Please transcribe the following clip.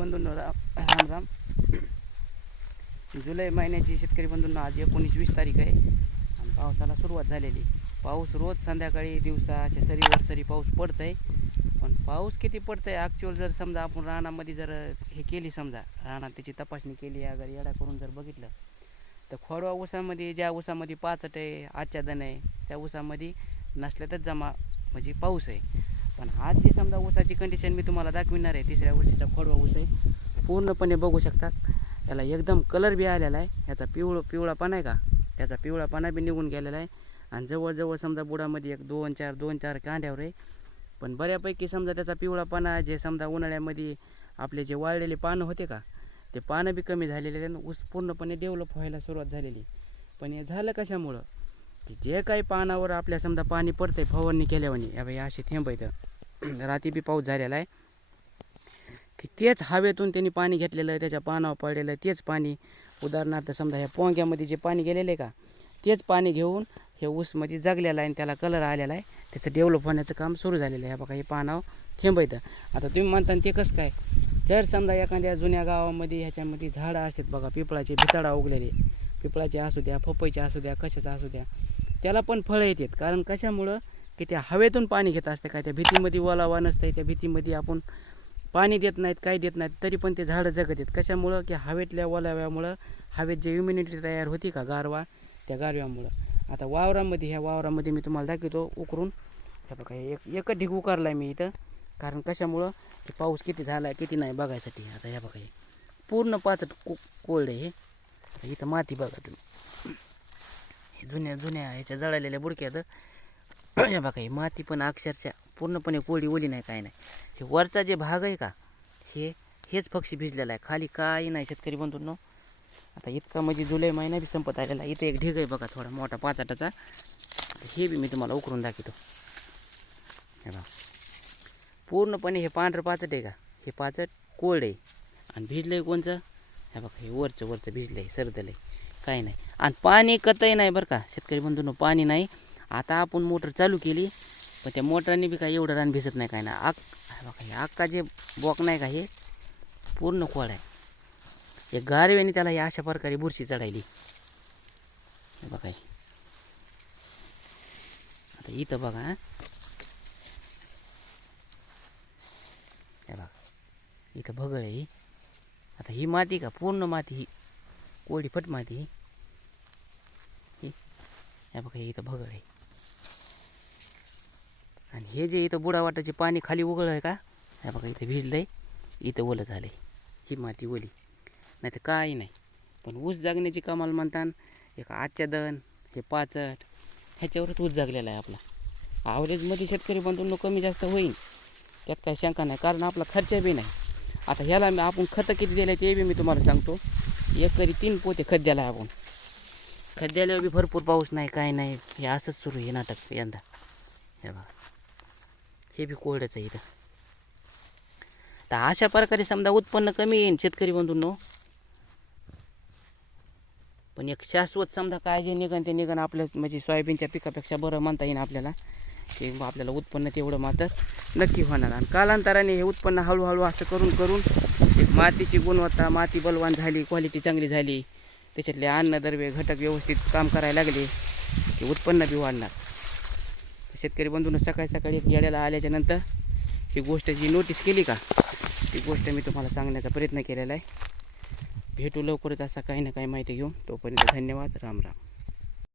बंधूंनो राम राम. जुलै महिन्याची शेतकरी बंधूंना आज 19-20 तारीख आहे आणि पावसाला सुरुवात झालेली. पाऊस रोज संध्याकाळी दिवसा असे सरीवर सरी पाऊस पडत आहे. पण पाऊस किती पडत आहे ॲक्च्युअल जर समजा आपण रानामध्ये जर हे केली, समजा रानात त्याची तपासणी केली, अगर येडा करून जर बघितलं तर खोडवा ऊसामध्ये, ज्या ऊसामध्ये पाचट आहे, आच्छादन आहे, त्या ऊसामध्ये नसल्यातच जमा म्हणजे पाऊस आहे. पण आज जी समजा ऊसाची कंडिशन मी तुम्हाला दाखविणार आहे, तिसऱ्या वर्षीचा खोडवा ऊस आहे, पूर्णपणे बघू शकतात. याला एकदम कलर बी आलेला आहे. याचा पिवळापणा आहे का, याचा पिवळापणा बी निघून गेलेला आहे. आणि जवळजवळ समजा बुडामध्ये एक 2-4 कांड्यावर आहे. पण बऱ्यापैकी समजा त्याचा पिवळापणा जे समजा उन्हाळ्यामध्ये आपले जे वाळलेले पानं होते का, ते पानं बी कमी झालेले, त्यानं ऊस पूर्णपणे डेव्हलप व्हायला सुरुवात झालेली. पण हे झालं कशामुळं, की जे काही पानावर आपल्या समजा पाणी पडतंय फवारणी केल्यावानी, या बाई असे थेंब इथं रात्री बी पाऊस झालेला आहे, की तेच हवेतून त्यांनी पाणी घेतलेलं आहे, त्याच्या पानावर पडलेलं आहे तेच पाणी. उदाहरणार्थ समजा ह्या पोंग्यामध्ये जे पाणी गेलेलं आहे का, तेच पाणी घेऊन हे ऊस म्हणजे जगलेला आहे आणि त्याला कलर आलेला आहे, त्याचं डेव्हलप होण्याचं काम सुरू झालेलं आहे. बघा हे पानावर थेंब इथं. आता तुम्ही म्हणता ते कसं काय, जर समजा एखाद्या जुन्या गावामध्ये ह्याच्यामध्ये झाडं असतात बघा, पिपळाचे भिताडा उगलेले, पिपळाचे असू द्या, पपईचे असू द्या, कशाचा असू द्या, त्याला पण फळं येतात. कारण कशामुळं, की त्या हवेतून पाणी घेत असते काय, त्या भीतीमध्ये ओलावा नसते, त्या भीतीमध्ये आपण पाणी देत नाहीत, काही देत नाहीत, तरी पण ते झाडं जगत आहेत. कशामुळं, की हवेतल्या ओलाव्यामुळं हवेत जे इम्युनिटी तयार होती का गारवा, त्या गारव्यामुळं. आता वावरामध्ये, ह्या वावरामध्ये मी तुम्हाला दाखवतो उकरून. हे बघा एकच ढीग उकारला आहे मी इथं. कारण कशामुळं, की पाऊस किती झाला आहे किती नाही बघायसाठी. आता हे बघा हे पूर्ण पाचट कोरडे हे. आता इथं माती बघा तुम्ही, हे जुन्या ह्याच्या जळालेल्या बुडक्यात. हे बघा ही माती पण अक्षरशः पूर्णपणे कोरडी ओली नाही, काय नाही. हे वरचा जे भाग आहे का, हेच पक्षी भिजलेला आहे, खाली काही नाही शेतकरी बंधूंनो. आता इतका म्हणजे जुलै महिना बी संपत आलेला. इथे एक ढीग आहे बघा थोडा मोठा पाचाटाचा, हे बी मी तुम्हाला उकरून दाखवतो. हे बघा पूर्णपणे हे पांढरं पाचट आहे का, हे पाचट कोरड आहे आणि भिजलं आहे कोणचं, हे बघा हे वरचं भिजलं आहे, सरदलं आहे, काही नाही. आणि पाणी कतही नाही बरं का शेतकरी बंधूंनो, पाणी नाही. आता आपण मोटर चालू केली, पण त्या मोटरने बी काही एवढं रान भिजत नाही, काय नाही. हे बघा हे अख्खा जे बॉक नाही का, हे पूर्ण कोळ आहे. एक गारव्याने त्याला या अशा प्रकारे बुरशी चढायली. हे बघा आता इथं बघा, हे बघा इथं भगळ आहे ही. आता ही माती का पूर्ण माती, ही कोरडी फट माती ही. हे बघा इथं भगळ आहे. आणि हे जे इथं बुडावाटाचे पाणी खाली उघळ आहे का, हे बघा इथं भिजलं आहे, इथं ओलं झालं आहे, ही माती ओली, नाही तर काही नाही. पण ऊस जागण्याची कमाल म्हणतात, एक आच्छादन, हे पाचट, ह्याच्यावरच ऊस जागलेला आहे आपला. ॲव्हरेजमध्ये शेतकरी बंधूंनो कमी जास्त होईल, त्यात काही शंका नाही, कारण आपला खर्च बी नाही. आता ह्याला आपण खतं किती दिलं ते बी मी तुम्हाला सांगतो. एकरी 3 पोते खत द्यायला आपण. खत द्यायला बी भरपूर पाऊस नाही, काय नाही, हे असंच सुरू आहे नाटक यंदा. हे बघा हे बी कोरडंच आहे इथं. तर अशा प्रकारे समजा उत्पन्न कमी येईल शेतकरी बंधूंनो, पण एक शाश्वत समजा काय जे निघन ते निघन आपलं, म्हणजे सोयाबीनच्या पिकापेक्षा बरं म्हणता येईल आपल्याला, की आपल्याला उत्पन्न तेवढं मात्र नक्की होणार. आणि कालांतराने हे उत्पन्न हळूहळू असं करून एक मातीची गुणवत्ता, माती बलवान झाली, क्वालिटी चांगली झाली, त्याच्यातले अन्नद्रव्य घटक व्यवस्थित काम करायला लागले, की उत्पन्न बी वाढणार. शेतकरी बंधूंनो सकाळी एक येड्याला आल्याच्या नंतर ही गोष्ट जी नोटीस केली का, ती गोष्ट मी तुम्हाला सांगण्याचा प्रयत्न केलेला आहे. भेटू लवकरच असा काही ना काही माहिती घेऊन. तोपर्यंत धन्यवाद. राम राम.